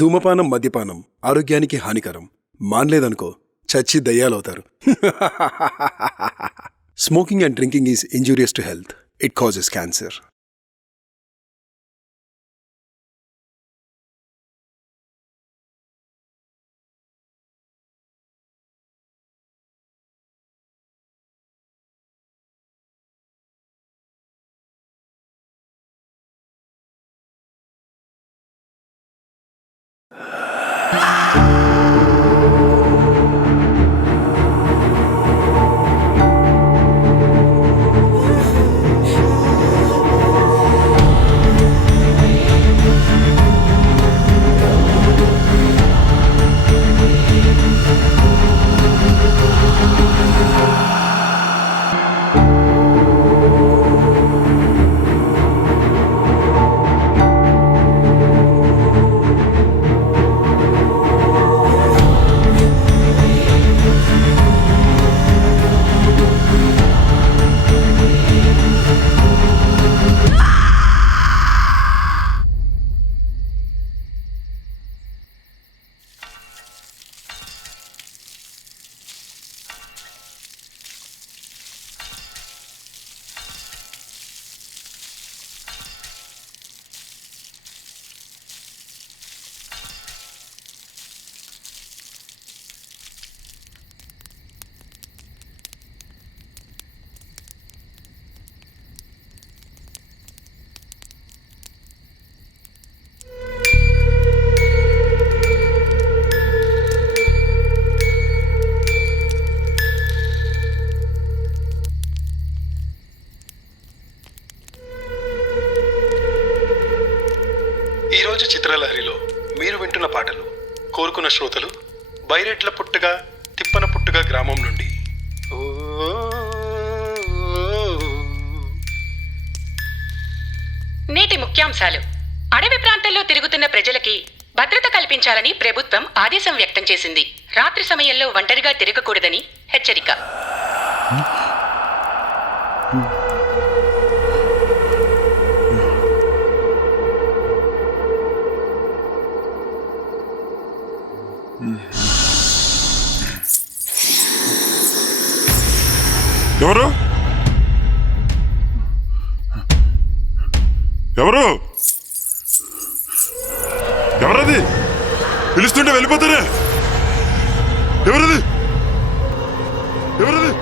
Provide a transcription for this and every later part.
ధూమపానం మద్యపానం ఆరోగ్యానికి హానికరం. మానలేదనుకో చచ్చి దయ్యాలవుతారు. Smoking and drinking is injurious to health. It causes cancer. ఈరోజు చిత్రలహరిలో మీరు వింటున్న పాటలు కోరుకున్న శ్రోతలు బైరెడ్ల పుట్టుగా తిప్పన పుట్టుగా గ్రామం నుండి. నేటి ముఖ్యాంశాలు. అడవి ప్రాంతాల్లో తిరుగుతున్న ప్రజలకి భద్రత కల్పించాలని ప్రభుత్వం ఆదేశం వ్యక్తం చేసింది. రాత్రి సమయంలో ఒంటరిగా తిరగకూడదని హెచ్చరిక. ఎవరు ఎవరు ఎవరది? పిలుస్తుంటే వెళ్ళిపోతారే. ఎవరది? ఎవరది?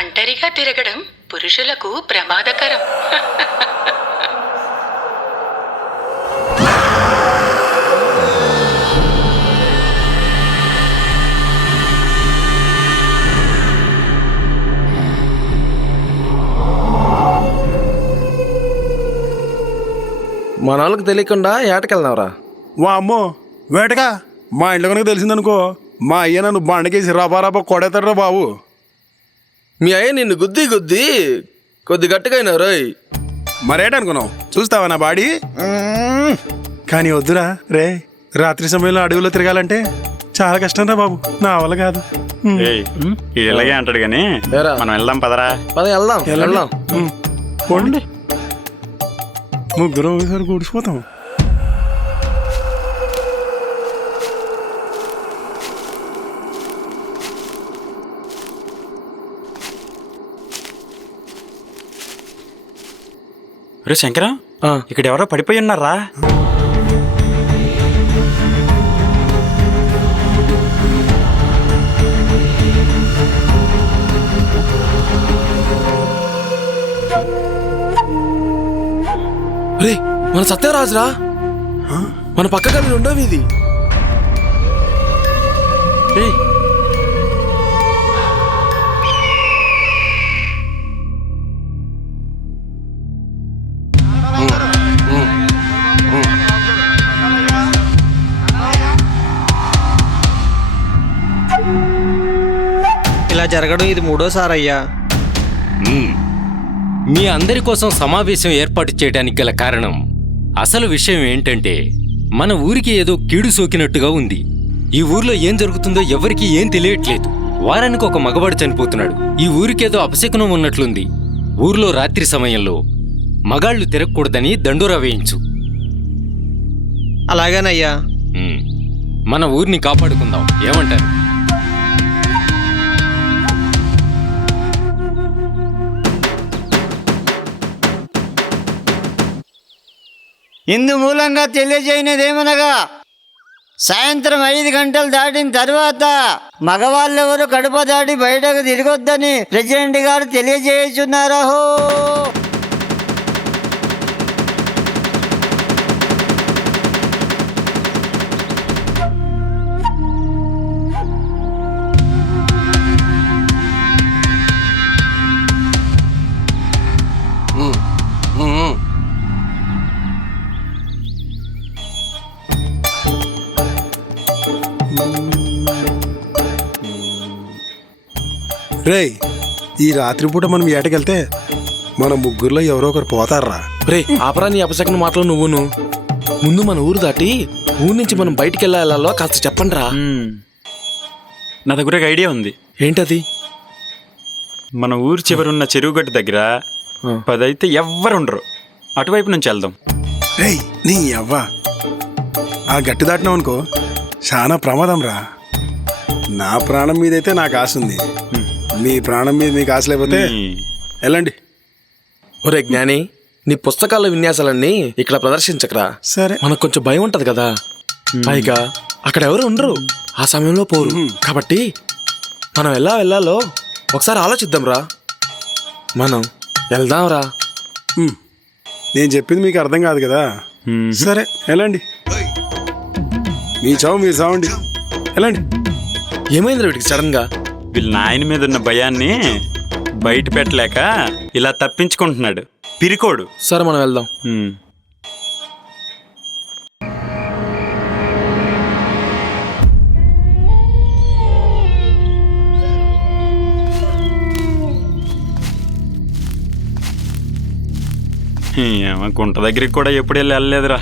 ఒంటరిగా తిరగడం పురుషులకు ప్రమాదకరం. మన వాళ్ళకి తెలియకుండా ఏటకెళ్దాంరా. వా అమ్మో వేటగా మా ఇంట్లో కనుక తెలిసిందనుకో మా అయ్య నన్ను బండకేసి రాబా కొడేతాడ్రా బాబు. మీ అయ్య నిన్ను గుద్ది గుద్ది కొద్ది గట్టిగా అయినా రోయ్. మరేటనుకున్నావు చూస్తావా నా బాడీ? కానీ వద్దురా రే, రాత్రి సమయంలో అడవిలో తిరగాలంటే చాలా కష్టం రా బాబు, నా వల్ల కాదు. ఇలాగే అంటాడు కానీ ఏరా? మనం వెళ్దాం పదరా. పద వెళ్దాం వెళ్దాం. పోండి, ముగ్గురు ఒకసారి కూడిసిపోతాం. రే శంకరం, ఇక్కడ ఎవరో పడిపోయి ఉన్నారా? రే మన సత్యరాజురా, మన పక్క గది రెండో వీధి. ఇలా జరగడం ఇది 3వ అయ్యా. మీ అందరి కోసం సమావేశం ఏర్పాటు చేయడానికి గల కారణం అసలు విషయం ఏంటంటే మన ఊరికి ఏదో కీడు సోకినట్టుగా ఉంది. ఈ ఊర్లో ఏం జరుగుతుందో ఎవరికీ ఏం తెలియట్లేదు. వారానికి ఒక మగవాడు చనిపోతున్నాడు. ఈ ఊరికేదో అపశకునం ఉన్నట్లుంది. ఊర్లో రాత్రి సమయంలో మగాళ్ళు తిరగకూడదని దండోరా వేయించు. అలాగేనయ్యా. మన ఊరిని కాపాడుకుందాం, ఏమంటారు? ఇందు మూలంగా తెలియజేయనిదేమనగా సాయంత్రం 5 గంటలు దాటిన తర్వాత మగవాళ్ళెవరు కడప దాటి బయటకు తిరగొద్దని ప్రెసిడెంట్ గారు తెలియజేయుచున్నారహో. రేయ్, ఈ రాత్రిపూట మనం ఏటకెళ్తే మన ముగ్గురులో ఎవరో ఒకరు పోతారా? రే ఆపరా నీ అపశకన మాటలు నువ్వును. ముందు మన ఊరు దాటి ఊరి నుంచి మనం బయటికి వెళ్ళాలో కాస్త చెప్పండిరా. నా దగ్గర ఒక ఐడియా ఉంది. ఏంటది? మన ఊరు చివరున్న చెరువు గట్టు దగ్గర 10 అయితే ఎవ్వరు ఉండరు. అటువైపు నుంచి వెళ్దాం. రేయ్ నీ అవ్వ, ఆ గట్టి దాటినావు అనుకో చాలా ప్రమాదం రా. నా ప్రాణం మీదైతే నాకు ఆశ ఉంది. మీ ప్రాణం మీద మీకు ఆశ లేకపోతే వెళ్ళండి. ఒరే జ్ఞాని, నీ పుస్తకాల విన్యాసాలన్నీ ఇక్కడ ప్రదర్శించకరా. సరే. మనకు కొంచెం భయం ఉంటది కదా. పైగా అక్కడ ఎవరు ఉండరు, ఆ సమయంలో పోరు. కాబట్టి మనం ఎలా వెళ్ళాలో ఒకసారి ఆలోచిద్దాంరా. మనం వెళ్దాంరా. నేను చెప్పింది మీకు అర్థం కాదు కదా. సరే వెళ్ళండి. మీ చావు మీరు చావండి, వెళ్ళండి. ఏమైంది వీటికి సడన్ గా? వీళ్ళ నాయన మీద ఉన్న భయాన్ని బయట పెట్టలేక ఇలా తప్పించుకుంటున్నాడు, పిరికోడు. సరే మనం వెళ్దాం. గుంట దగ్గరికి కూడా ఎప్పుడు వెళ్ళలేదురా.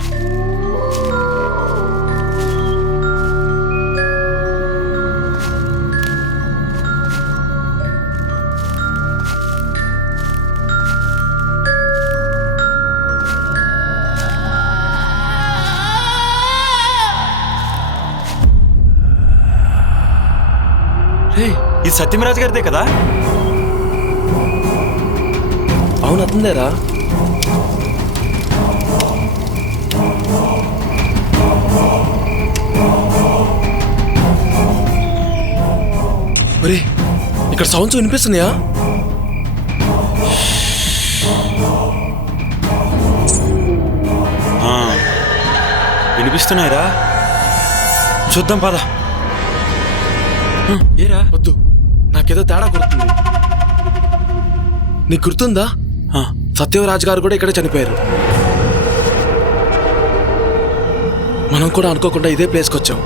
ఇది సత్యమరాజు గారిదే కదా? అవును అతందేరా. ఒరే ఇక్కడ సౌండ్స్ వినిపిస్తున్నాయా? వినిపిస్తున్నాయిరా, చూద్దాం పద. ఏరా? వద్దు, నాకేదో తేడా గుర్తుంది. నీకు గుర్తుందా? సత్యవరాజు గారు కూడా ఇక్కడే చనిపోయారు. మనం కూడా అనుకోకుండా ఇదే ప్లేస్కి వచ్చాం.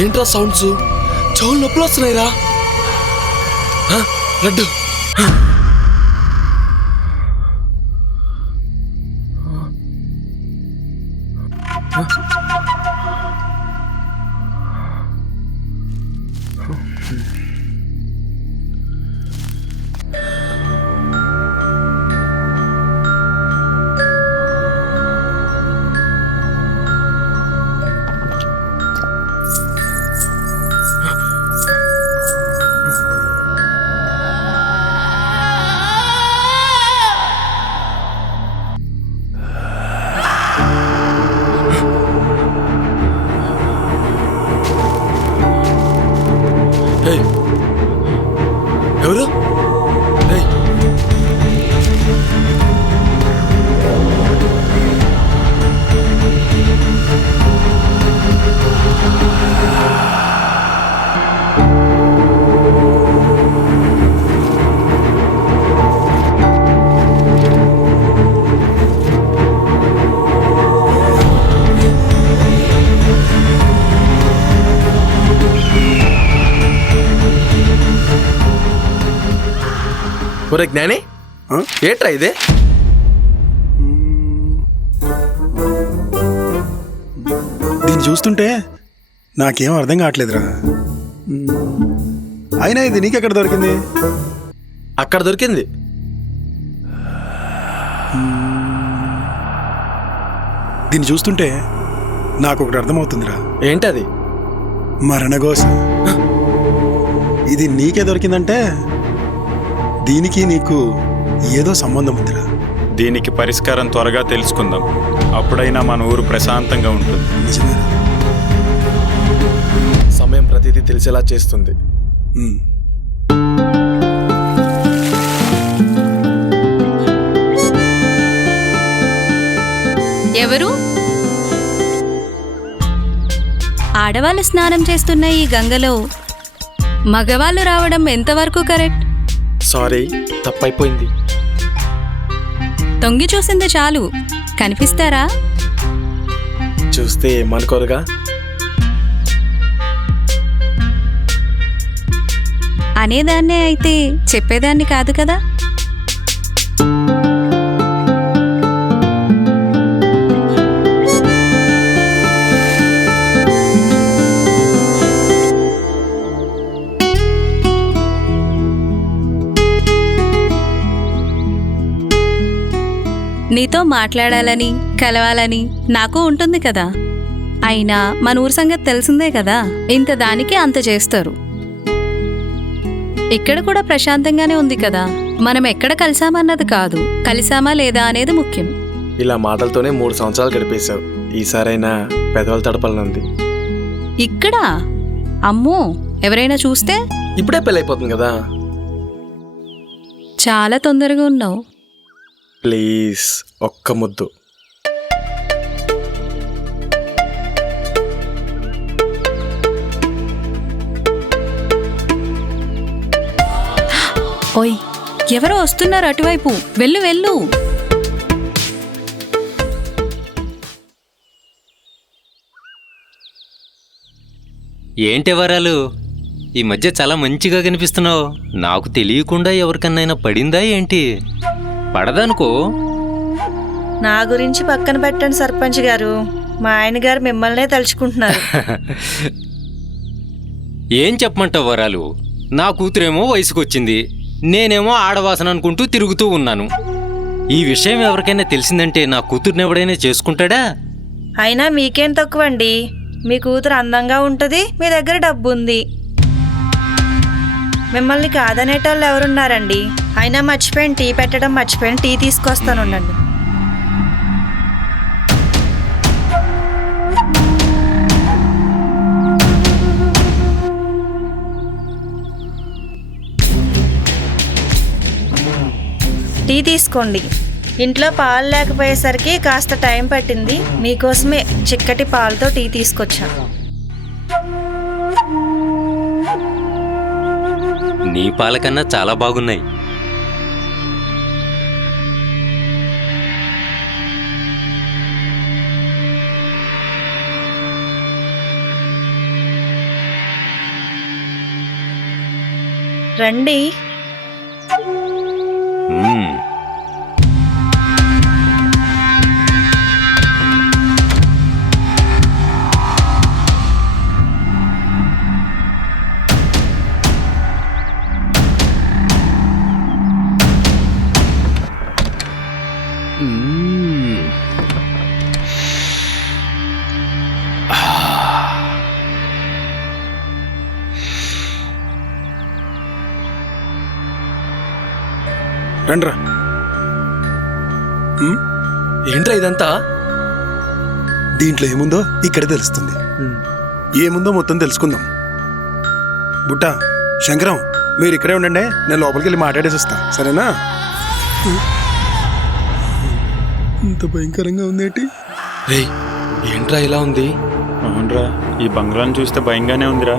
ఏంట్రా సౌండ్స్? చెవులు నొప్పులు వస్తున్నాయిరా. లడ్డు ఒరే జ్ఞాని, ఆ? ఏట్రా ఇదే? దీన్ని చూస్తుంటే నాకేం అర్థం కావట్లేదురా. అయినా ఇది నీకెక్కడ దొరికింది? అక్కడ దొరికింది. దీన్ని చూస్తుంటే నాకు ఒకటి అర్థమవుతుందిరా. ఏంటది? మరణఘోష. ఇది నీకే దొరికిందంటే దీనికి నీకు ఏదో సంబంధం ఉందిరా. దీనికి పరిష్కారం త్వరగా తెలుసుకుందాం. అప్పుడైనా మన ఊరు ప్రశాంతంగా ఉంటుంది. నిజమేరా. సమయం ప్రతిదీ తెలిసేలా చేస్తుంది. ఉమ్. ఎవరు? ఆడవాళ్ళు స్నానం చేస్తున్న ఈ గంగలో మగవాళ్ళు రావడం ఎంతవరకు కరెక్ట్? సారీ, తప్పైపోయింది. తొంగి చూసింది చాలు, కనిపిస్తారా? చూస్తే ఏమనుకోరుగా? అనేదాన్నే అయితే చెప్పేదాన్ని కాదు కదా. నీతో మాట్లాడాలని, కలవాలని నాకు ఉంటుంది కదా. అయినా మన ఊరు సంగతి తెలిసిందే కదా. ఇంత దానికి అంత చేస్తారు. ఇక్కడ కూడా ప్రశాంతంగానే ఉంది కదా. మనం ఎక్కడ కలిసామన్నది కాదు, కలిసామా లేదా అనేది ముఖ్యం. ఇలా మాటలతోనే 3 సంవత్సరాలు గడిపేశావు. ఈసారైనా పెదవులు తడపాలనుంది. ఇక్కడ అమ్మో, ఎవరైనా చూస్తే? ఇప్పుడే పెళ్ళైపోతుంది కదా. చాలా తొందరగా ఉన్నావు. ప్లీజ్ ఒక్క ముద్దు. ఓయ్, ఎవరో వస్తున్నారు అటువైపు. వెళ్ళు వెళ్ళు. ఏంటి వరాలు, ఈ మధ్య చాలా మంచిగా కనిపిస్తున్నావు. నాకు తెలియకుండా ఎవరికన్నైనా పడిందా ఏంటి? పడదనుకో. నా గురించి పక్కన పెట్టండి సర్పంచ్ గారు. మా ఆయన గారు మిమ్మల్నే తలుచుకుంటున్నారు. ఏం చెప్పమంటావు వరాలు? నా కూతురేమో వయసుకొచ్చింది, నేనేమో ఆడవాసన అనుకుంటూ తిరుగుతూ ఉన్నాను. ఈ విషయం ఎవరికైనా తెలిసిందంటే నా కూతుర్ని ఎవడైనా చేసుకుంటాడా? అయినా మీకేం తక్కువండి. మీ కూతురు అందంగా ఉంటుంది, మీ దగ్గర డబ్బు ఉంది. మిమ్మల్ని కాదనేటోళ్ళు ఎవరున్నారండి? అయినా మర్చిపోయాను, టీ పెట్టడం మర్చిపోయాను. టీ తీసుకొస్తాను ఉండండి. టీ తీసుకోండి. ఇంట్లో పాలు లేకపోయేసరికి కాస్త టైం పట్టింది. మీకోసమే చిక్కటి పాలతో టీ తీసుకొచ్చాను. నీ పాల కన్నా చాలా బాగున్నాయి. రండి. మ్మ్. రండ్రా. ఏంట్రా ఇదంతా? దీంట్లో ఏముందో ఇక్కడ తెలుస్తుంది. ఏముందో మొత్తం తెలుసుకుందాం. బుట్ట, శంకరం, మీరు ఇక్కడే ఉండండి. నేను లోపలికి వెళ్ళి మాట్లాడేసి వస్తా, సరేనా? ఇంత భయంకరంగా ఉందేంటి? రేయ్, ఏంట్రా ఇలా ఉంది? అవునరా, ఈ బంగ్లాను చూస్తే భయంగానే ఉందిరా.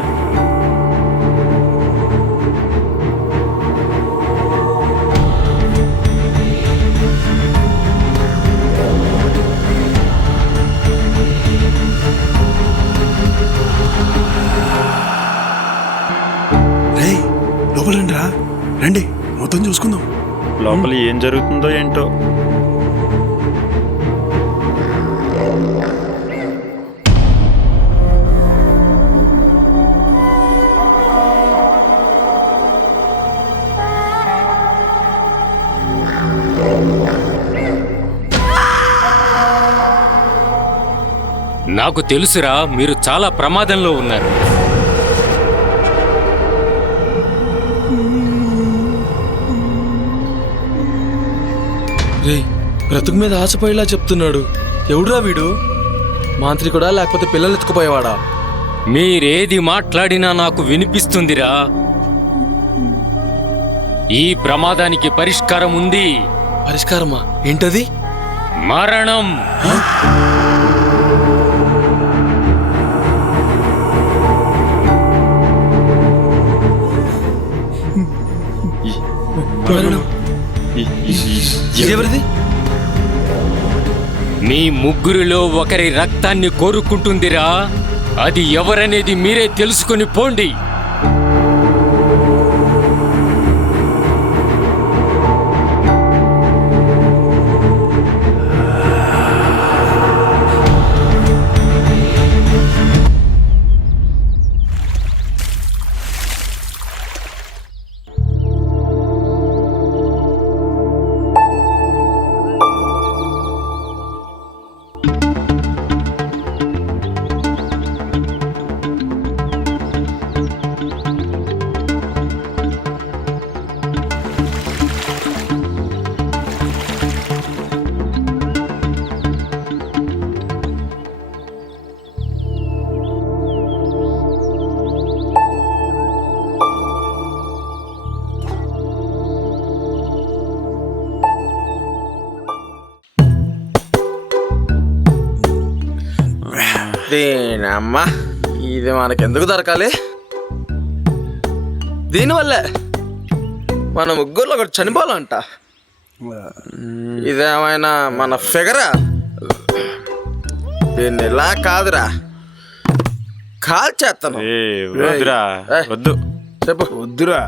రేయ్, లోపల రండిరా. రండి, మొత్తం చూసుకుందాం. లోపల ఏం జరుగుతుందో ఏంటో. నాకు తెలుసురా, మీరు చాలా ప్రమాదంలో ఉన్నారు. రే, బ్రతుకు మీద ఆశపోయేలా చెప్తున్నాడు. ఎవడురా వీడు? మాంత్రికుడా లేకపోతే పిల్లలు ఎత్తుకుపోయేవాడా? మీరేది మాట్లాడినా నాకు వినిపిస్తుందిరా. ఈ ప్రమాదానికి పరిష్కారం ఉంది. పరిష్కారమా? ఏంటది? మరణం. ఎవరిది? మీ ముగ్గురిలో ఒకరి రక్తాన్ని కోరుకుంటుందిరా. అది ఎవరనేది మీరే తెలుసుకొని పోండి. దీనమ్మా, ఇది మనకెందుకు దొరకాలి? దీనివల్లే మన ముగ్గురులో ఒకటి చనిపోవాలంట. ఇదేమైనా మన ఫిగరా? దీన్ని ఇలా కాదురా, కాల్ చేస్తాను. వద్దురా, వద్దు. చెప్పు. వద్దురా.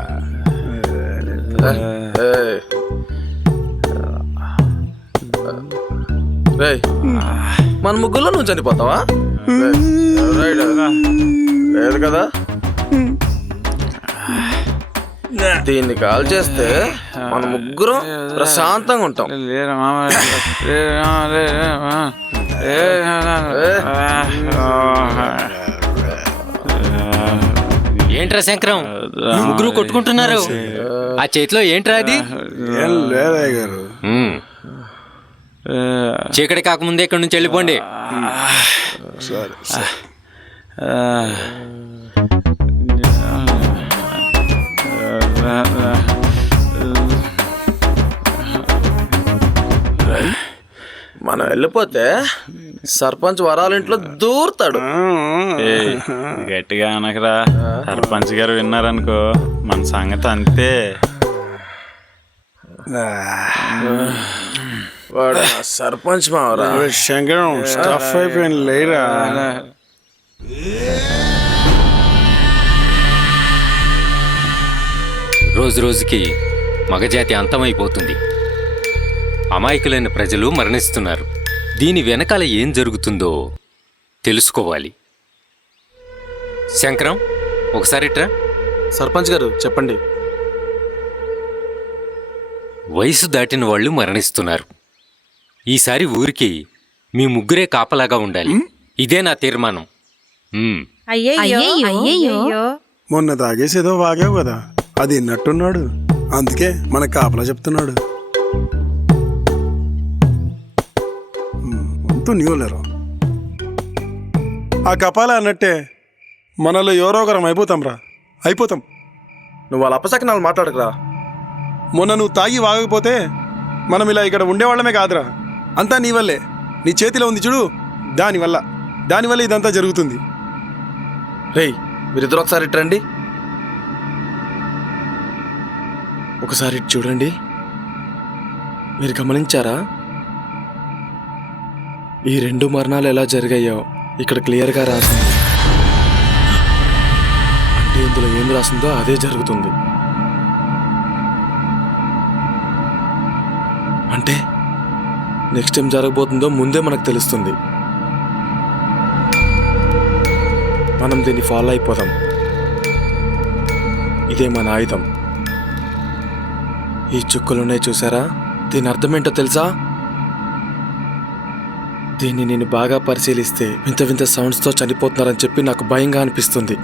రేయ్, మన ముగ్గురులో నువ్వు చనిపోతావా? లేదు కదా. దీన్ని కాల్ చేస్తే మన ముగ్గురం ప్రశాంతంగా ఉంటాం. ఏంట్రా శంకరం, ముగ్గురు కొట్టుకుంటున్నారు? ఆ చేతిలో ఏంట్రా అది? ఏం లేదయ్య గారు. చీకటి కాకముందే ఇక్కడి నుంచి వెళ్ళిపోండి. సరే. మనం వెళ్ళిపోతే సర్పంచ్ వరాలింట్లో దూరుతాడు. గట్టిగా అనకరా, సర్పంచ్ గారు విన్నారనుకో మన సంగతి అంతే. వాడు సర్పంచ్ మావరా. శంకరం స్టఫ్ అయిపోయింది లేరా. రోజు రోజుకి మగజాతి అంతమైపోతుంది. అమాయకులైన ప్రజలు మరణిస్తున్నారు. దీని వెనకాల ఏం జరుగుతుందో తెలుసుకోవాలి. శంకరం, ఒకసారి ఇట్రా. సర్పంచ్ గారు చెప్పండి. వయసు దాటిన వాళ్ళు మరణిస్తున్నారు. ఈసారి ఊరికి మీ ముగ్గురే కాపలాగా ఉండాలి. ఇదే నా తీర్మానం. అయ్యయ్యో. మొన్న తాగేసి ఏదో వాగావు కదా, అది విన్నట్టున్నాడు. అందుకే మన కాపలా చెప్తున్నాడు. నీవులేరు ఆ కపాల అన్నట్టే మనలో ఎవరో ఒకరం అయిపోతాం రా, అయిపోతాం. నువ్వు వాళ్ళ అప్పసకినాలు మాట్లాడకురా. మొన్న నువ్వు తాగి వాగకపోతే మనం ఇలా ఇక్కడ ఉండేవాళ్ళమే కాదురా. అంతా నీ వల్లే. నీ చేతిలో ఉంది చూడు, దానివల్ల ఇదంతా జరుగుతుంది. రేయ్, మీరిద్దరు ఒకసారి ఇట్రండి. ఒకసారి ఇటు చూడండి. మీరు గమనించారా? ఈ రెండు మరణాలు ఎలా జరిగాయో ఇక్కడ క్లియర్గా రాసింది. అంటే ఇందులో ఏం రాసిందో అదే జరుగుతుంది. నెక్స్ట్ ఏం జరగబోతుందో ముందే మనకు తెలుస్తుంది. మనం దీన్ని ఫాలో అయిపోదాం. ఇదే మన ఆయుధం. ఈ చుక్కలున్నాయి చూసారా? దీని అర్థం ఏంటో తెలుసా? దీన్ని నేను బాగా పరిశీలిస్తే వింత వింత సౌండ్స్తో చనిపోతున్నారని చెప్పి నాకు భయంగా అనిపిస్తుంది.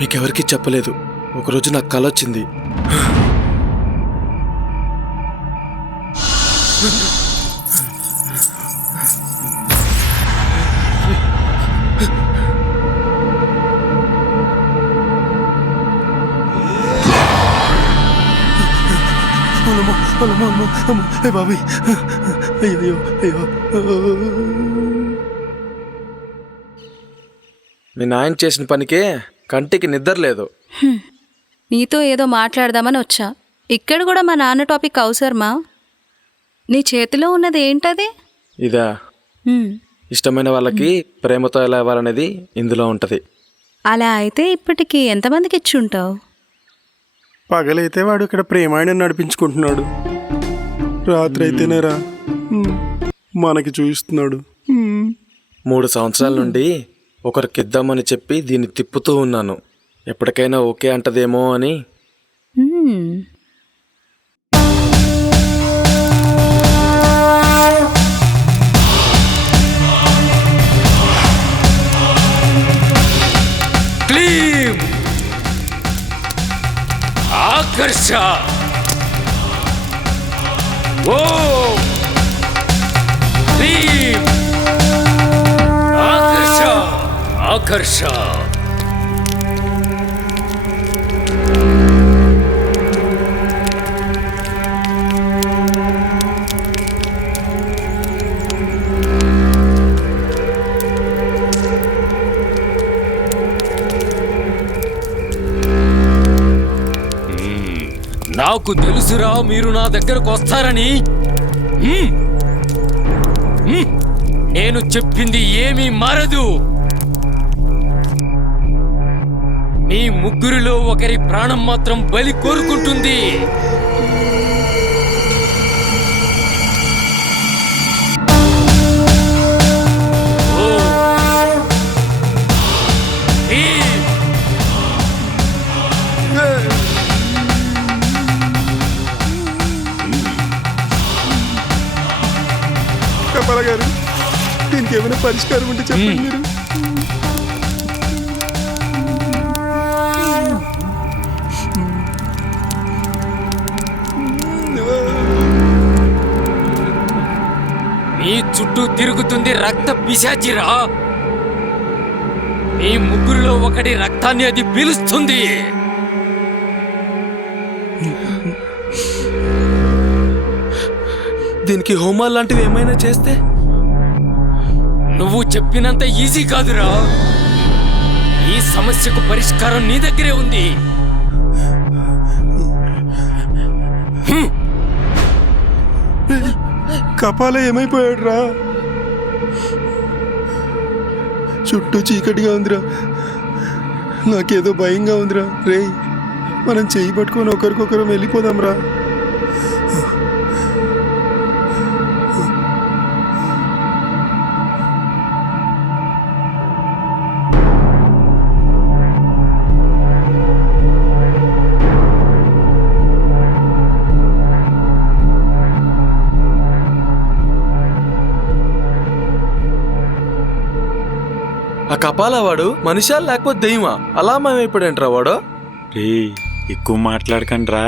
మీకెవరికీ చెప్పలేదు. ఒకరోజు నాకు కల వచ్చింది. బాబాయ్, అయ్యో అయ్యో. మీ నాయన చేసిన పనికే కంటికి నిద్ర లేదు. నీతో ఏదో మాట్లాడదామని వచ్చా. ఇక్కడ కూడా మా నాన్న టాపిక్ అవసరమా? నీ చేతిలో ఉన్నది ఏంటది? ఇదా? ఇష్టమైన వాళ్ళకి ప్రేమతో ఎలా ఇవ్వాలనేది ఇందులో ఉంటది. అలా అయితే ఇప్పటికి ఎంతమందికి ఇచ్చి ఉంటావు? పగలైతే వాడు ఇక్కడ ప్రేమాయణం నడిపించుకుంటున్నాడు, రాత్రి అయితేనేరా మనకి చూపిస్తున్నాడు. 3 సంవత్సరాల నుండి ఒకరికిద్దామని చెప్పి దీన్ని తిప్పుతూ ఉన్నాను. ఎప్పటికైనా ఓకే అంటదేమో అని. క్లీం ఆకర్ష ఓం క్లీం ఆకర్ష ఆకర్ష. నాకు తెలుసురా మీరు నా దగ్గరకు వస్తారని. నేను చెప్పింది ఏమీ మారదు. మీ ముగ్గురిలో ఒకరి ప్రాణం మాత్రం బలి కోరుకుంటుంది. కపాల గారు, దీనికి ఏమైనా పరిష్కారం ఉంటే చెప్పండి మీరు. మీ చుట్టూ తిరుగుతుంది రక్త పిశాచిరా. మీ ముగ్గురిలో ఒకటి రక్తాన్ని అది పీలుస్తుంది. దీనికి హోమాలు లాంటివి ఏమైనా చేస్తే? నువ్వు చెప్పినంత ఈజీ కాదురా. ఈ సమస్యకు పరిష్కారం నీ దగ్గరే ఉంది. కపాల ఏమైపోయాడు రా? చుట్టూ చీకటిగా ఉందిరా, నాకేదో భయంగా ఉందిరా. రే, మనం చెయ్యి పట్టుకొని ఒకరికొకరు వెళ్ళిపోదాం రా. ఆ కపాల వాడు మనిషా లేకపోతే దెయ్యమా? అలా మేమైపోయాడంట్రా వాడు. రే, ఎక్కువ మాట్లాడకండి రా.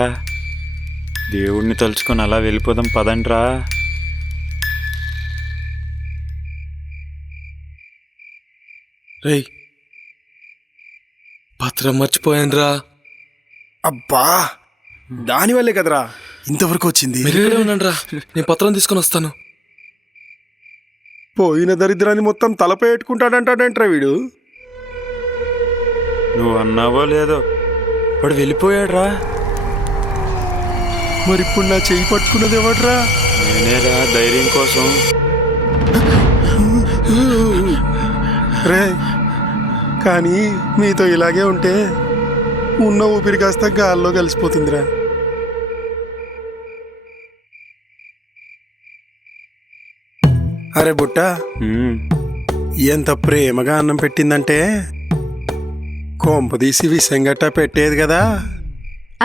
దేవుడిని తలుచుకొని అలా వెళ్ళిపోదాం పదండ్రా. రేయ్, పత్రం మర్చిపోయానురా. అబ్బా, దానివల్లే కదరా ఇంతవరకు వచ్చింది. మీరు ఇక్కడే ఉండండిరా, నేను పత్రం తీసుకొని వస్తాను. పోయిన దరిద్రాన్ని మొత్తం తలపై పెట్టుకుంటాడంటాడంట్రా వీడు. నువ్వు అన్నావో లేదో వాడు వెళ్ళిపోయాడురా. మరి ఇప్పుడు నా చెయ్యి పట్టుకున్నది ఎవడ్రా? నేనేరా, ధైర్యం కోసం. రే, కానీ మీతో ఇలాగే ఉంటే ఉన్న ఊపిరి కాస్త గాల్లో కలిసిపోతుందిరా. అరే బుట్ట, ఎంత ప్రేమగా అన్నం పెట్టిందంటే కొంప తీసి విసంగట్ట పెట్టేది కదా.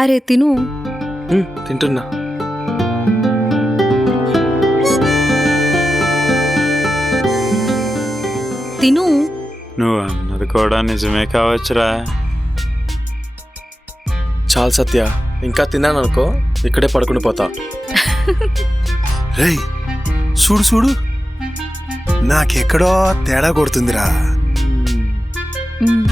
అరే తిను. తింటున్నా. తిను. నువ్వు అన్నది కూడా నిజమే కావచ్చురా. చాలు సత్య, ఇంకా తిన్నాను అనుకో ఇక్కడే పడుకుని పోతా. రేయ్ చూడు చూడు, నాకెక్కడో తేడా కొడుతుందిరా. మ్మ్.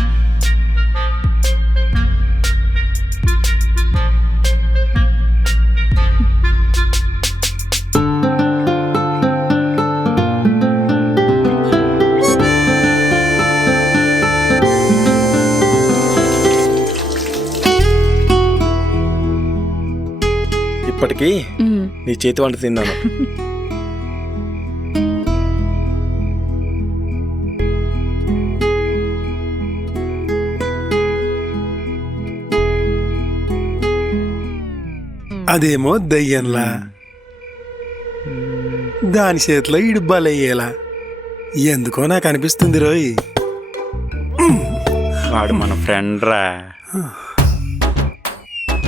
ఇప్పటికీ మ్మ్. నీ చేతి వంట తిన్నాను. అదేమో దయ్యంలా, దాని చేతిలో ఇడుబ్బాలయ్యేలా. ఎందుకో నాకు అనిపిస్తుంది రోయ్. వాడు మన ఫ్రెండ్ రా.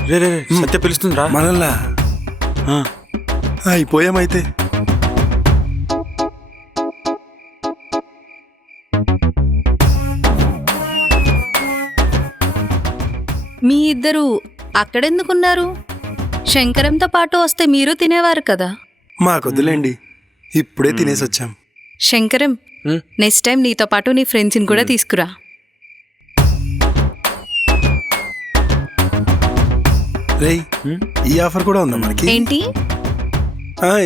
రే రే రే, సత్య పిలుస్తుందిరా. మనల్లా అయిపోయామైతే. మీ ఇద్దరు అక్కడెందుకున్నారు? శంకరంతో పాటు వస్తే మీరు తినేవారు కదా. మాకొద్దులేండి, ఇప్పుడే తినేసి వచ్చాం. శంకరం, నెక్స్ట్ టైం నీతో పాటు నీ ఫ్రెండ్స్ని కూడా తీసుకురా. రేయ్, ఈ ఆఫర్ కూడా ఉందా మనకి? ఏంటి?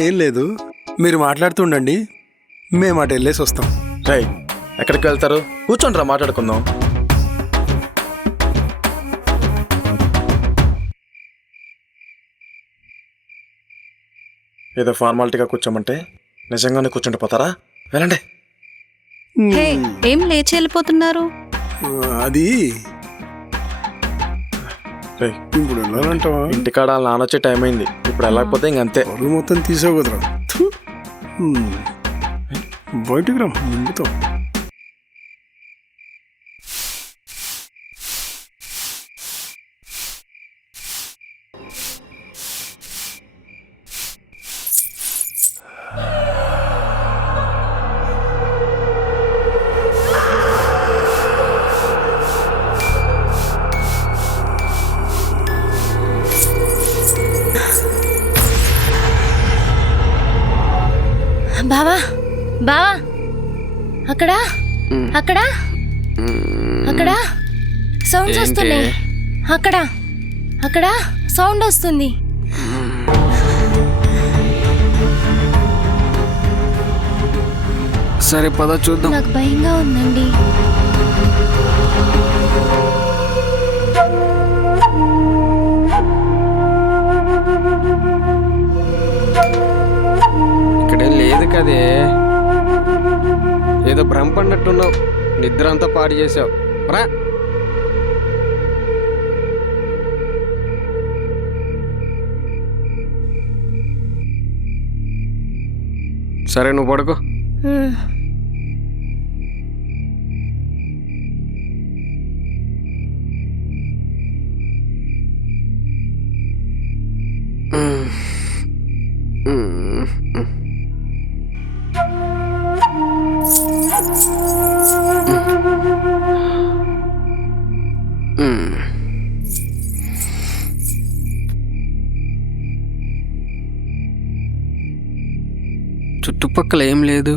ఏం లేదు, మీరు మాట్లాడుతూ ఉండండి, మేము అటు వెళ్ళేసి వస్తాం. రై, ఎక్కడికి వెళ్తారు? కూర్చోండి రా, మాట్లాడుకుందాం. ఏదో ఫార్మాలిటీగా కూర్చోమంటే నిజంగానే కూర్చుంటే పోతారా? వెళ్ళండి. హే, ఏం లేచి వెళ్ళిపోతున్నారు? అది రేయ్, ఇప్పుడు వెళ్ళాలంటావా? ఇంటికాడ నాన్న వచ్చే టైం అయింది, ఇప్పుడు వెళ్ళకపోతే ఇంకంతే. పరువు మొత్తం తీసావు కదరా. బయటికి రా ముందుతో. బావా, బావా, అక్కడ అక్కడ అక్కడ సౌండ్స్ వస్తున్నాయి. అక్కడ అక్కడ సౌండ్ వస్తుంది. సరే పద చూద్దాం. నాకు భయంగా ఉందండి. ఇక్కడేం లేదు కదే, ఏదో భ్రమ పడినట్టున్నావు. నిద్ర అంతా పాడు చేసావు రా. సరే నువ్వు పడుకో. చుట్టుపక్కల ఏం లేదు.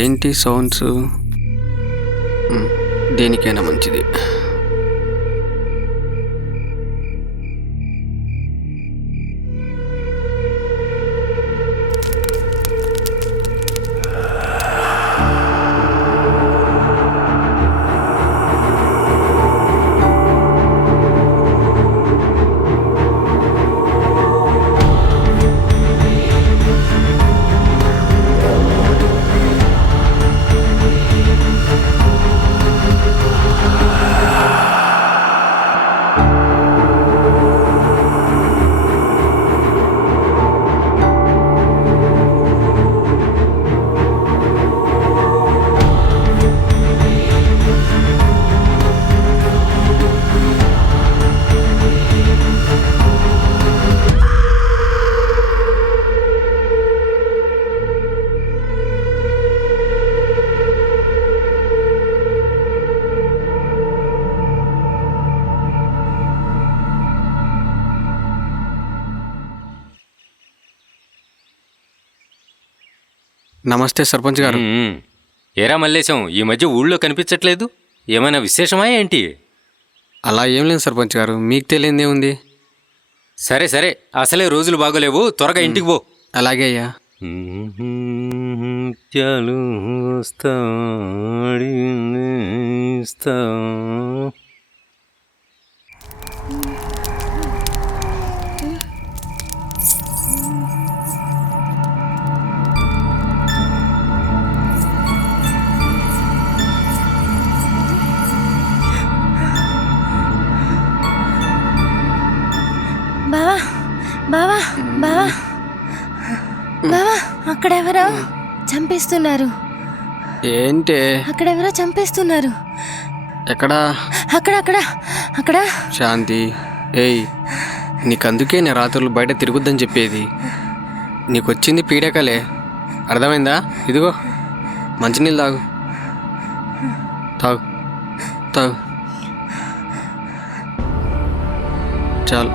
ఏంటి సౌండ్స్? దేనికైనా మంచిది. నమస్తే సర్పంచ్ గారు. ఏరా మల్లేశం, ఈ మధ్య ఊళ్ళో కనిపించట్లేదు, ఏమైనా విశేషమా ఏంటి? అలా ఏం లేదు సర్పంచ్ గారు, మీకు తెలియదే ఉంది. సరే సరే, అసలే రోజులు బాగోలేవు, త్వరగా ఇంటికి పో. అలాగే అయ్యా. బావా బావా బావా బావా, అక్కడెవరో చంపేస్తున్నారు. ఏంటే? అక్కడెవరో చంపేస్తున్నారు. ఎక్కడా? అక్కడ అక్కడ అక్కడ. శాంతి, ఏయ్, నీకందుకే నేను రాత్రులు బయట తిరుగుద్దని చెప్పేది. నీకొచ్చింది పీడకలే, అర్థమైందా? ఇదిగో మంచినీళ్ళు తాగు, తాగు తాగు, చాలు,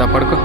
దా పడుకో.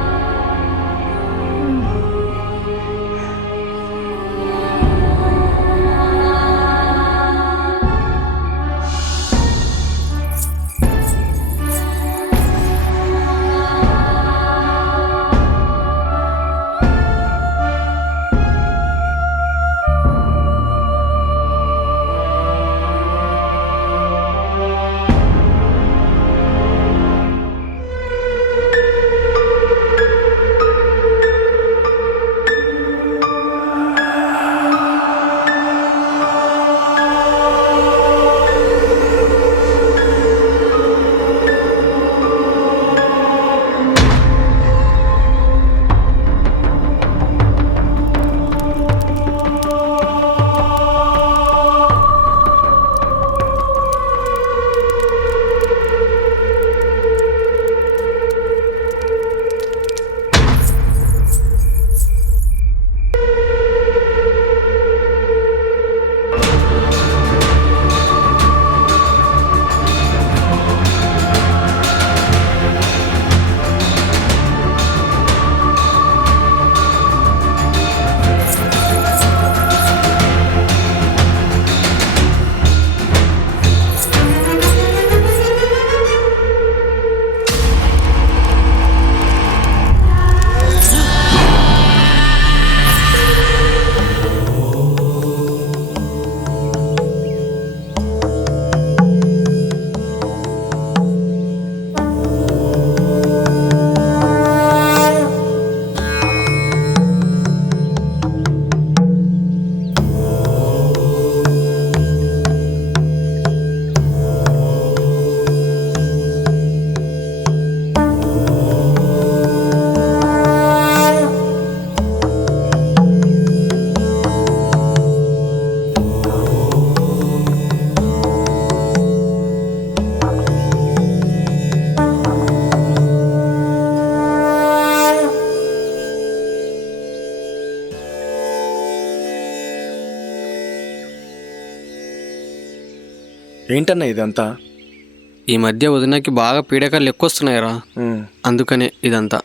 ఏంటన్నా ఇదంతా? ఈ మధ్య వదినకి బాగా పీడకలు ఎక్కువ వస్తున్నాయిరా, అందుకనే ఇదంతా.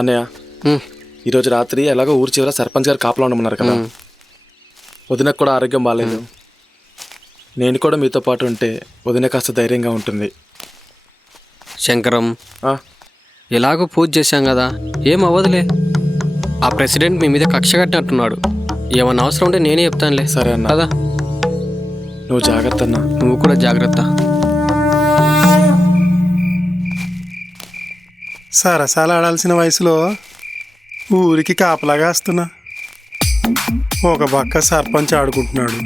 అన్నయ్య, ఈరోజు రాత్రి ఎలాగో ఊరి చివర సర్పంచ్ గారు కాపలా ఉండమన్నారు కదా, వదినకు కూడా ఆరోగ్యం బాగాలేదు. నేను కూడా మీతో పాటు ఉంటే వదిన కాస్త ధైర్యంగా ఉంటుంది. శంకరం, ఎలాగో పూజ చేశాం కదా, ఏం అవ్వదులే. ఆ ప్రెసిడెంట్ మీ మీద కక్ష కట్టినట్టున్నాడు. ఏమన్నా అవసరం ఉంటే నేనే చెప్తానులే. సరే అన్న, కదా, నువ్వు జాగ్రత్త అన్న. నువ్వు కూడా జాగ్రత్త. సరసాలు ఆడాల్సిన వయసులో ఊరికి కాపలాగా వస్తున్నా. ఒక పక్క సర్పంచ్ ఆడుకుంటున్నాడు,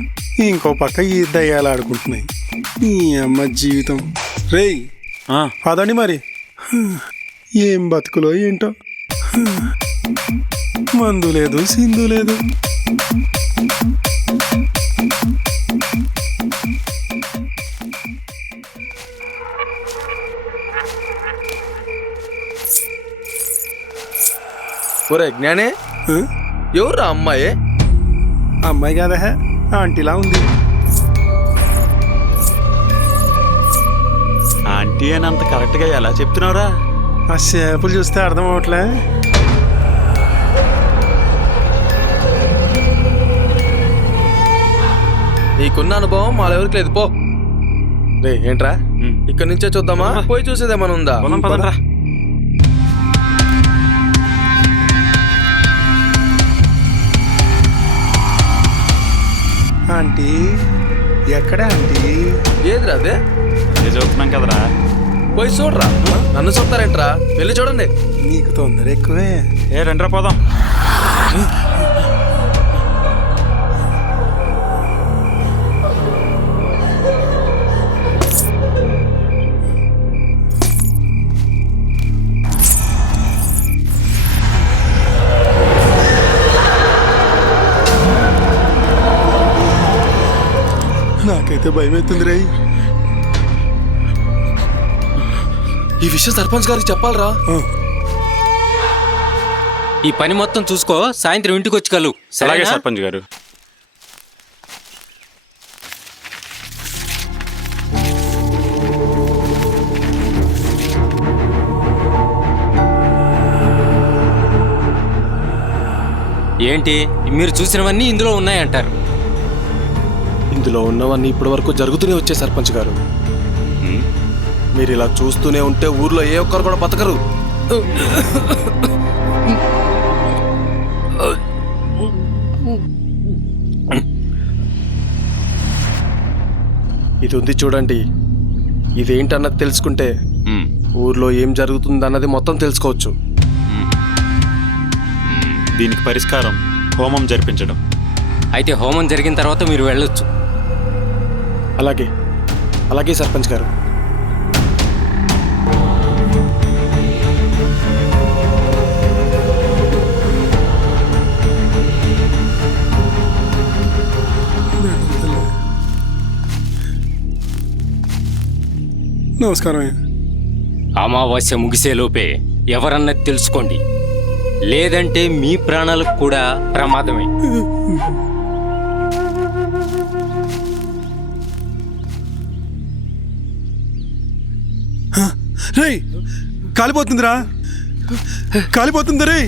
ఇంకో పక్క ఈ దయ్యాలు ఆడుకుంటున్నాయి. ఈ అమ్మ జీవితం. రేయ్ పదండి మరి. ఏం బతుకులో ఏంటో. మందు లేదు, సింధు లేదు. ఒరే జ్ఞానే, ఎవరు అమ్మాయి? అమ్మాయి కాదా, ఆంటీలా ఉంది. ఆంటీ అని అంత కరెక్ట్గా ఎలా చెప్తున్నావురా? ఆ షేపులు చూస్తే అర్థం అవట్లే. నీకున్న అనుభవం వాళ్ళెవరికి లేదు, పో. రే ఏంట్రా, ఇక్కడ నుంచే చూద్దామా, పోయి చూసేదేమన్నా ఉందా? పదంరా. ఆంటీ ఎక్కడ ఆంటీ? ఏదిరా అదే? అదే చూస్తున్నాం కదరా. పోయి చూడరా. నన్ను చూస్తారేంట్రా, వెళ్ళి చూడండి. నీకు తొందర ఎక్కువే. రండ్రా పోదాం. నాకైతే భయం అవుతుంది రే. ఈ విషయం సర్పంచ్ గారికి చెప్పాలరా. ఈ పని మొత్తం చూసుకో, సాయంత్రం ఇంటికి వచ్చి కలు. అలాగే సర్పంచ్ గారు. ఏంటి మీరు చూసినవన్నీ ఇందులో ఉన్నాయంటారు? ఇందులో ఉన్నవన్నీ ఇప్పటి వరకు జరుగుతూనే వచ్చే సర్పంచ్ గారు. మీరు ఇలా చూస్తూనే ఉంటే ఊర్లో ఏ ఒక్కరు కూడా బతకరు. ఇది ఉంది చూడండి, ఇదేంటన్నది తెలుసుకుంటే ఊర్లో ఏం జరుగుతుంది అన్నది మొత్తం తెలుసుకోవచ్చు. దీనికి పరిష్కారం హోమం జరిపించడం. అయితే హోమం జరిగిన తర్వాత మీరు వెళ్ళొచ్చు. అలాగే అలాగే సర్పంచ్ గారు. నమస్కారం. అమావాస్య ముగిసేలోపే ఎవరన్నది తెలుసుకోండి, లేదంటే మీ ప్రాణాలకు కూడా ప్రమాదమే. రేయ్ కాలిపోతుందిరా, కాలిపోతుంది రే.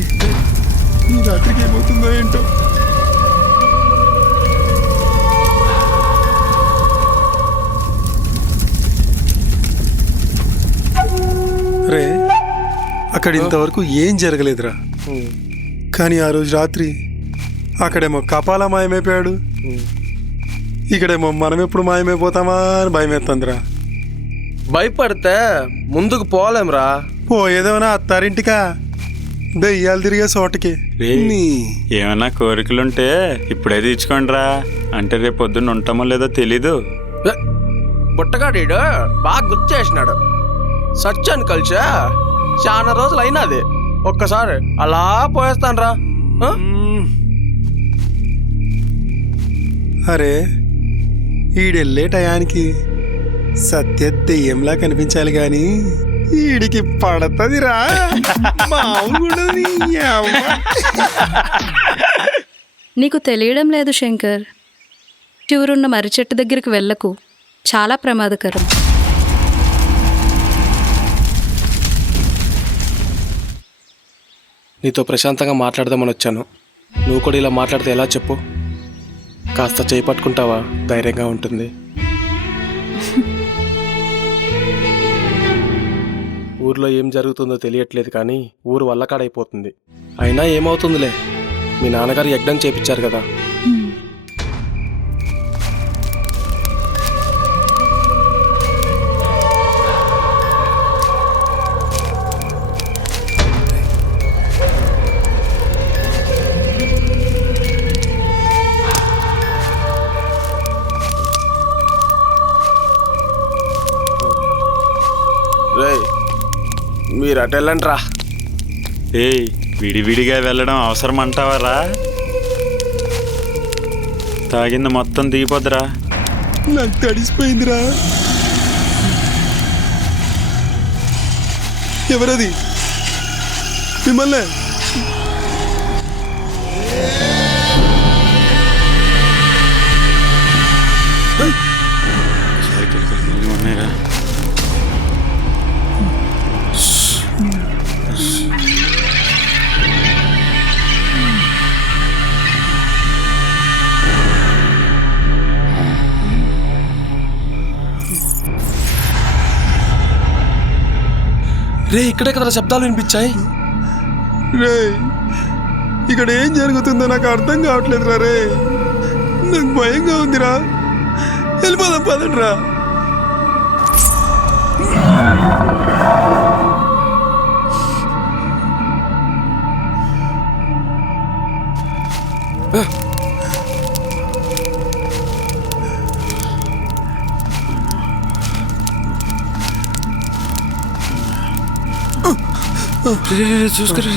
ఈ రాత్రికి ఏమవుతుందో ఏంటో. రే అక్కడ ఇంతవరకు ఏం జరగలేదురా, కానీ ఆ రోజు రాత్రి అక్కడేమో కపాల మాయమైపోయాడు, ఇక్కడేమో మనం ఎప్పుడు మాయమైపోతామా అని భయమేస్తుందిరా. భయపడితే ముందుకు పోలేంరా. పోయేదేమన్నా అత్తారింటికా, దెయ్యాలు తిరిగే చోటకి. ఏమన్నా కోరికలుంటే ఇప్పుడే తీర్చుకోండిరా, అంటే రేపు పొద్దున్న ఉంటామో లేదో తెలీదు. బుట్టగాడీడు బాగా గుర్తు చేసినాడు. సచ్చాను కలిసా చాలా రోజులు అయినది. ఒక్కసారి అలా పోయేస్తాను రా. అరే ఈడెళ్ళే టయానికి సత్య దెయ్యంలా కనిపించాలి గాని ఈడికి పడతదిరా. నీకు తెలియడం లేదు శంకర్, చివరున్న మర్రి చెట్టు దగ్గరికి వెళ్ళకు, చాలా ప్రమాదకరం. నీతో ప్రశాంతంగా మాట్లాడదామని వచ్చాను. నువ్వు కూడా ఇలా మాట్లాడితే ఎలా చెప్పు? కాస్త చేయి పట్టుకుంటావా? ధైర్యంగా ఉంటుంది. ఊర్లో ఏం జరుగుతుందో తెలియట్లేదు, కానీ ఊరు వల్లకాడైపోతుంది. అయినా ఏమవుతుందిలే, మీ నాన్నగారు యజ్ఞం చేపించారు కదా. మీరు అటు వెళ్ళండి రా. ఏయ్, విడివిడిగా వెళ్ళడం అవసరం అంటావారా? తాగింది మొత్తం దిగిపోద్దురా. నాకు తడిసిపోయిందిరా. ఎవరది? మిమ్మల్ని ఉన్నాయిరా. రే ఇక్కడే కదా శబ్దాలు వినిపించాయి. రే, ఇక్కడ ఏం జరుగుతుందో నాకు అర్థం కావట్లేదురా. రే, నాకు భయంగా ఉందిరా. వెళ్ళిపోదాం పదండిరా. చూసుకురా.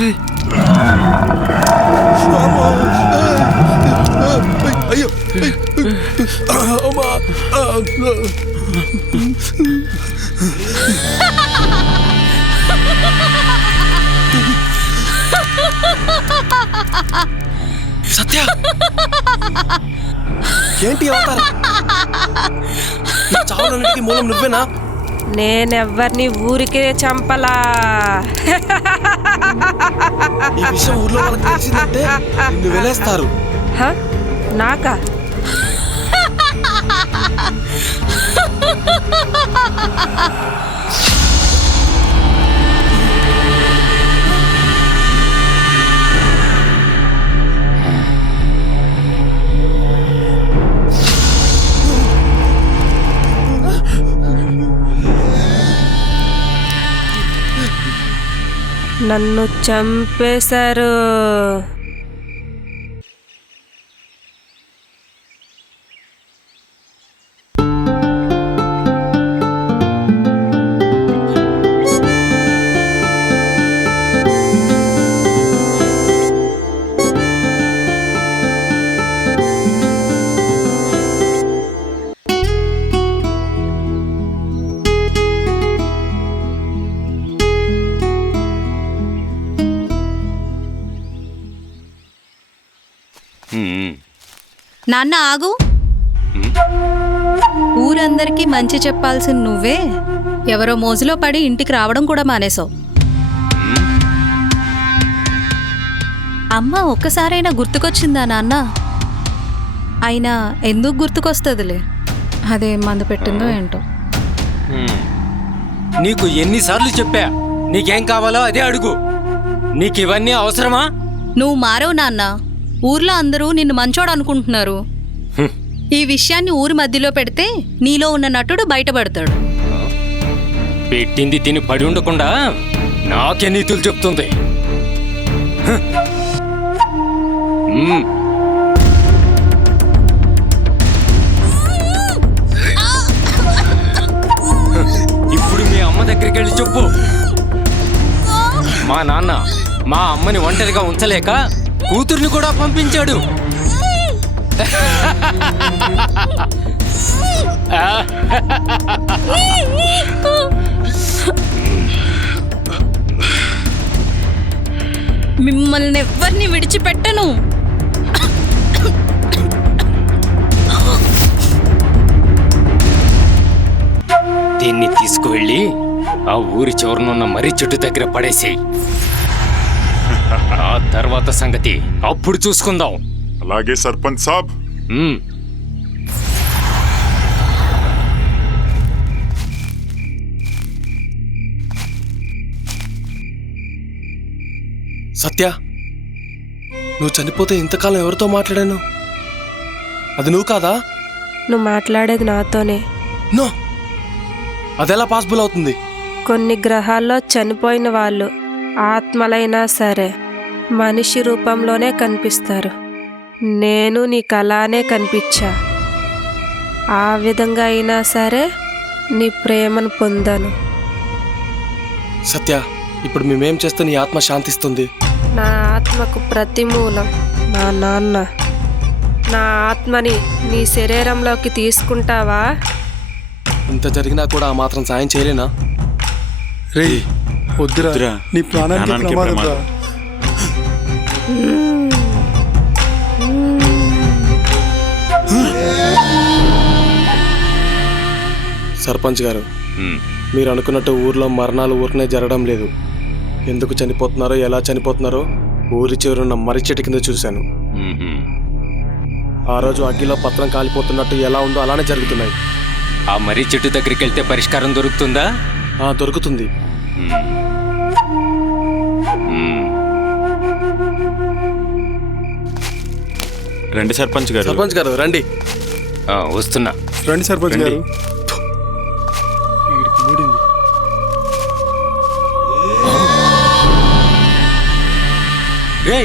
అయ్యో అమ్మా. సత్య ఏంటి అవుతారు? చావులన్నిటికీ మూలం నువ్వేనా? నేనెవ్వరిని ఊరికే చంపలా. ఈ విషయం ఊర్లో వాళ్ళకి తెలిసిందంటే నిన్ను వెళ్ళేస్తారు. హ? నాకా? నన్ను చంపేశారు. నాన్న ఆగు. ఊరందరికీ మంచి చెప్పాల్సిన నువ్వే ఎవరో మోజులో పడి ఇంటికి రావడం కూడా మానేసావు. అమ్మ ఒక్కసారైనా గుర్తుకొచ్చిందా నాన్న? అయినా ఎందుకు గుర్తుకొస్తుందిలే, అదే మందు పెట్టిందో ఏంటో. నీకు ఎన్నిసార్లు చెప్పా నీకేం కావాలో అదే అడుగు. నీకు ఇవన్నీ అవసరమా? నువ్వు మారవు నాన్న. ఊర్లో అందరూ నిన్ను మంచోడు అనుకుంటున్నారు. ఈ విషయాన్ని ఊరి మధ్యలో పెడితే నీలో ఉన్న నటుడు బయటపడతాడు. పెట్టింది తిని పడి ఉండకుండా నాకే నీతులు చెప్తుంది. ఇప్పుడు మీ అమ్మ దగ్గరికి వెళ్ళి చెప్పు. మా నాన్న మా అమ్మని ఒంటరిగా ఉంచలేక కూతుర్ని కూడా పంపించాడు. మిమ్మల్ని ఎవ్వరిని విడిచిపెట్టను. దీన్ని తీసుకువెళ్ళి ఆ ఊరి చివరనున్న మర్రి చెట్టు దగ్గర పడేసేయి. ఆ తర్వాత సంగతి అప్పుడు చూసుకుందాం. అలాగే సర్పంచ్ సాబ్. సత్య, నువ్వు చనిపోతే ఇంతకాలం ఎవరితో మాట్లాడాను? అది నువ్వు కాదా? నువ్వు మాట్లాడేది నాతోనే. నో, అదెలా పాసిబుల్ అవుతుంది? కొన్ని గ్రహాల్లో చనిపోయిన వాళ్ళు ఆత్మలైనా సరే మనిషి రూపంలోనే కనిపిస్తారు. నేను నీకు అలానే కనిపించా. ఆ విధంగా అయినా సరే నీ ప్రేమను పొందాను. సత్య, ఇప్పుడు మేమేం చేస్తే నీ ఆత్మ శాంతిస్తుంది? నా ఆత్మకు ప్రతిమూలం మా నాన్న. నా ఆత్మని నీ శరీరంలోకి తీసుకుంటావా? ఇంత జరిగినా కూడా ఆ మాత్రం సాయం చేయలేనా? రే వద్దురా, వద్దురా. నీ ప్రాణానికి ప్రాణానికి ప్రమాదం రా. ప్రమాదం. సర్పంచ్ గారు, ఉమ్. మీరు అనుకున్నట్టు ఊర్లో మరణాలు ఊరినే జరగడం లేదు. ఎందుకు చనిపోతున్నారో, ఎలా చనిపోతున్నారో ఊరి చివరున్న మర్రి చెట్టు కింద చూశాను. మ్హూ. ఆ రోజు అగ్గిలో పత్రం కాలిపోతున్నట్టు ఎలా ఉందో అలానే జరుగుతున్నాయి. ఆ మర్రి చెట్టు దగ్గరికి వెళ్తే పరిష్కారం దొరుకుతుందా? దొరుకుతుంది. రండి సర్పంచ్ గారు. సర్పంచ్ గారు రండి. వస్తున్నా. రండి సర్పంచ్ రండి. గారు. వీడికి మూడింది. రే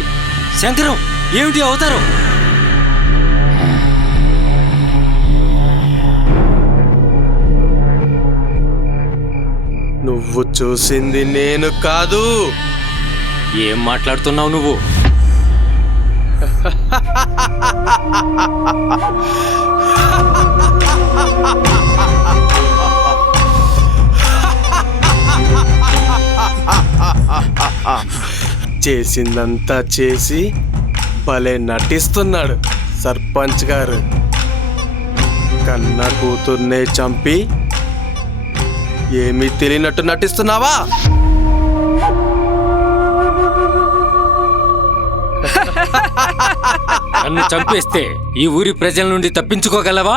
శంకరం, ఏమిటి అవతారం? నువ్వు చూసింది నేను కాదు. ఏం మాట్లాడుతున్నావు నువ్వు? చేసిందంతా చేసి భలే నటిస్తున్నాడు సర్పంచ్ గారు. కన్న కూతుర్నే చంపి ఏమీ తెలియనట్టు నటిస్తున్నావా? నన్ను చంపేస్తే ఈ ఊరి ప్రజల నుండి తప్పించుకోగలవా?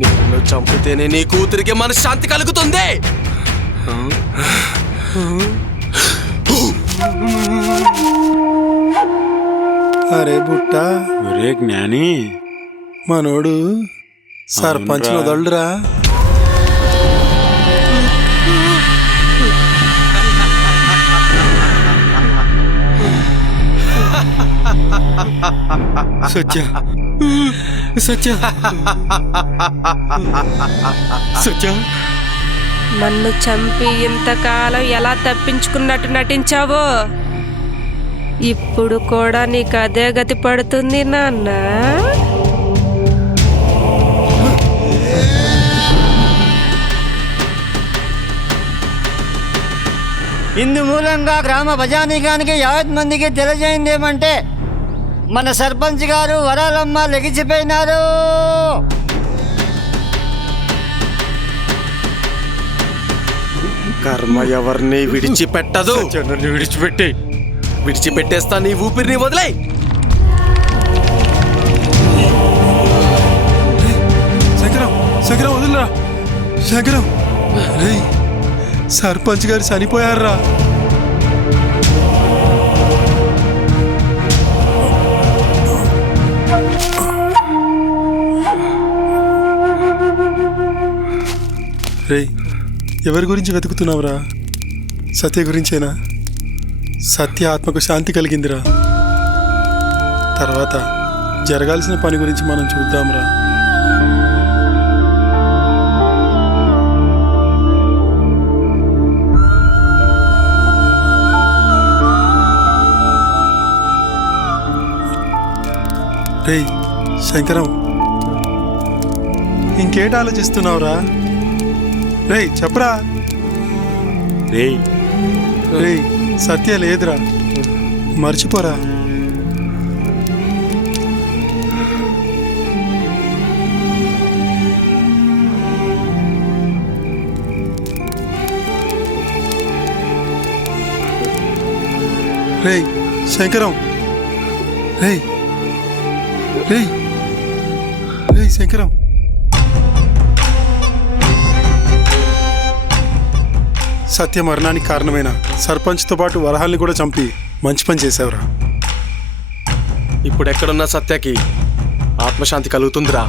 నిన్ను చంపితేనే నీ కూతురికి మనశ్శాంతి కలుగుతుంది. అరే బుట్ట, ఒరే జ్ఞాని, మనోడు సర్పంచ్ అవునురా. వదలరా. సత్య, సత్య, సత్య. నన్ను చంపి ఇంతకాలం ఎలా తప్పించుకున్నట్టు నటించావో ఇప్పుడు కూడా నీకు అదే గతి పడుతుంది నాన్న. ఇందు మూలంగా గ్రామ ప్రజానీకానికి యావత్ మందికి తెలియజేయిందేమంటే మన సర్పంచ్ గారు వరాలమ్మ లెగిసిపోయినారు. కర్మ ఎవరిని విడిచిపెట్టదు. నన్ను విడిచిపెట్టి. విడిచిపెట్టేస్తా, నీ ఊపిరిని వదిలే. శంకరం, శంకరం వదిలరా. శంకరం, రే సర్పంచ్ గారు చనిపోయారా. రే ఎవరి గురించి వెతుకుతున్నావురా? సత్య గురించేనా? సత్య ఆత్మకు శాంతి కలిగిందిరా. తర్వాత జరగాల్సిన పని గురించి మనం చూద్దాంరా. రే శంకరం, ఇంకేట ఆలోచిస్తున్నావురా? రే చెప్పరా. రే రే సత్య లేదురా, మర్చిపోరా. రే శంకరం, రే రే రే శంకరం. సత్య మరణానికి కారణమైన సర్పంచ్తో పాటు వరహాల్ని కూడా చంపి మంచి పని చేసావురా. ఇప్పుడు ఎక్కడున్న సత్యకి ఆత్మశాంతి కలుగుతుందిరా.